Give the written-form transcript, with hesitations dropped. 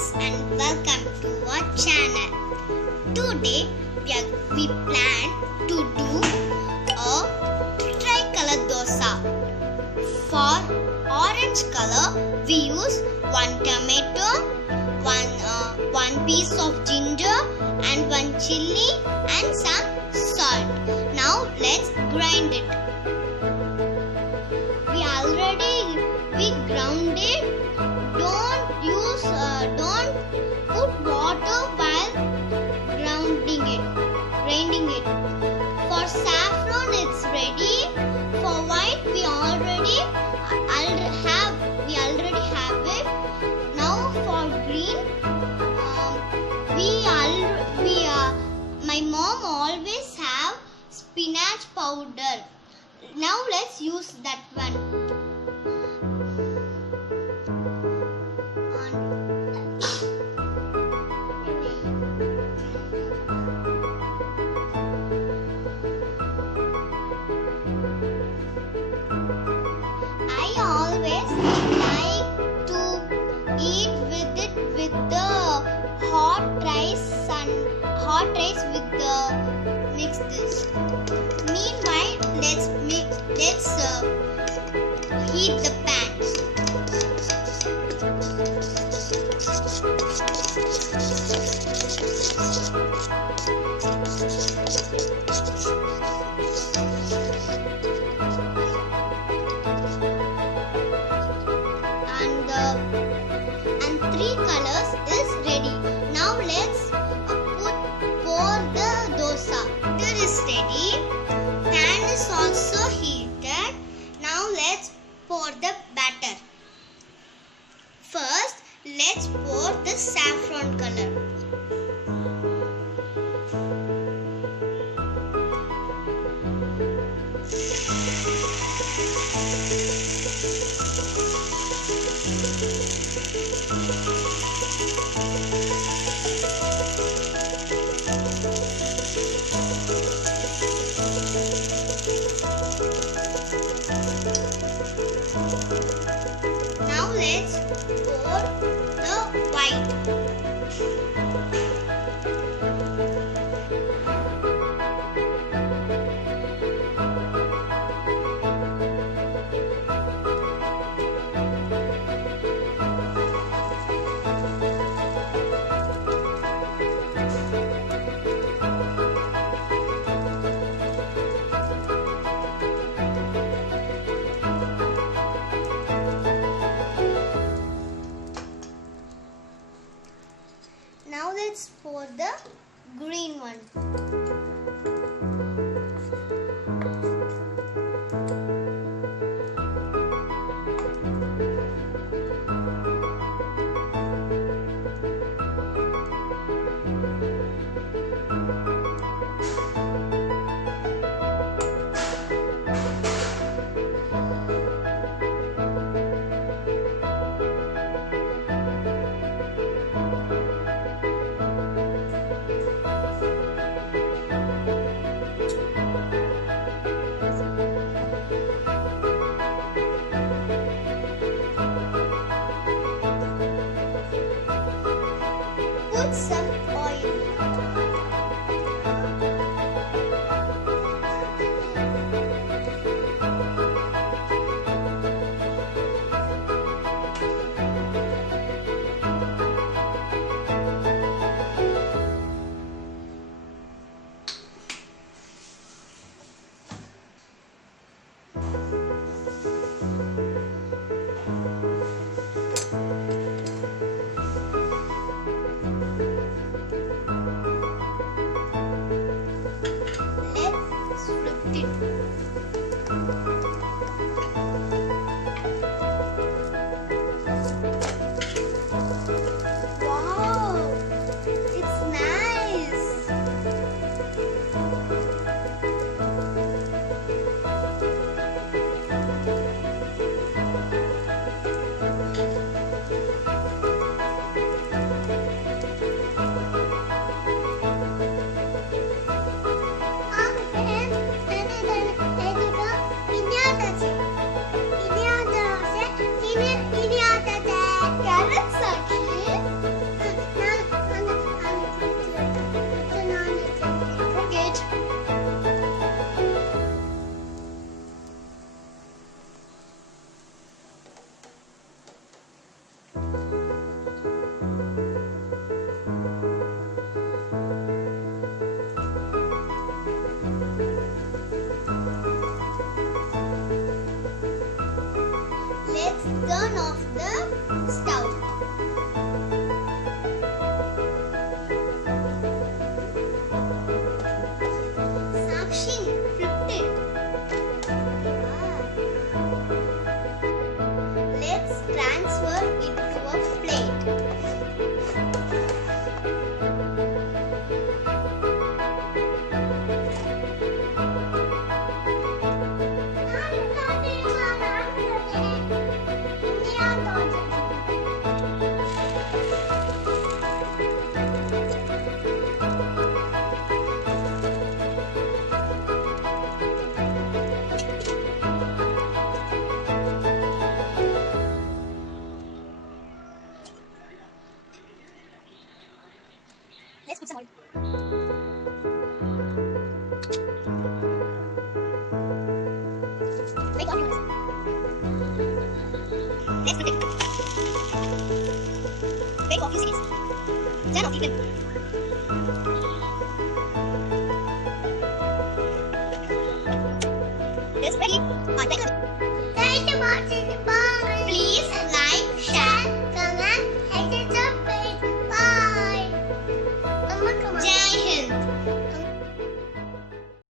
friends and welcome to our channel. Today we plan to do a tricolor dosa. For orange color we use 1 tomato, 1 piece of ginger and 1 chilli and some salt. Now let's grind it. We ground it. Don't put water while grinding it. For saffron it's ready. For white we already have it. Now for green, my mom always have spinach powder. Now let's use that one. Hot rice with the mix this. Meanwhile, let's heat the pan. And 3 colors is ready. Now let's pour the dosa. It is ready. Pan is also heated. Now let's pour the batter. First, let's pour the saffron color. Now let's pour the white. Now let's pour the green one. Put some oil. Wow, it's nice. Let's turn off the stove. Sakshi flipped it. Let's transfer it to a plate. Let's put some oil. Wait, on yours. Let's put it. Wait for a few seconds. Turn off the flame. It's ready. On